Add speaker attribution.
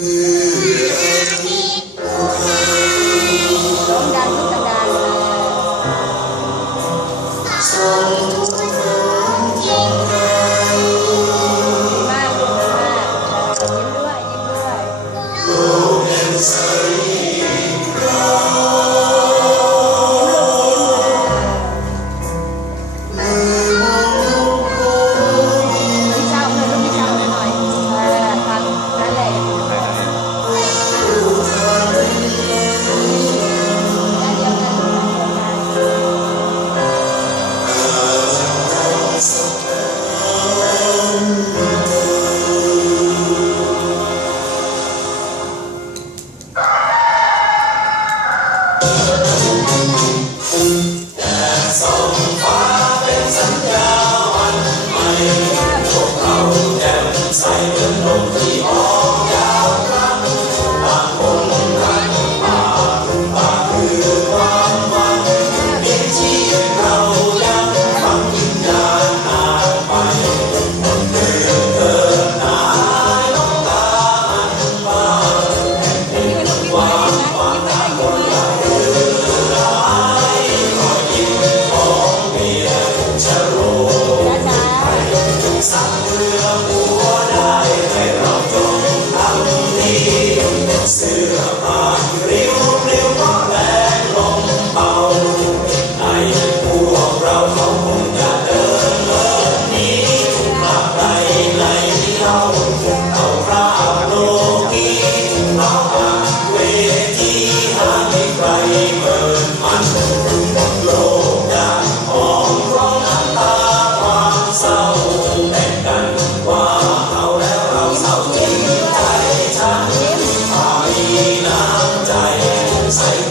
Speaker 1: ร้ Deus.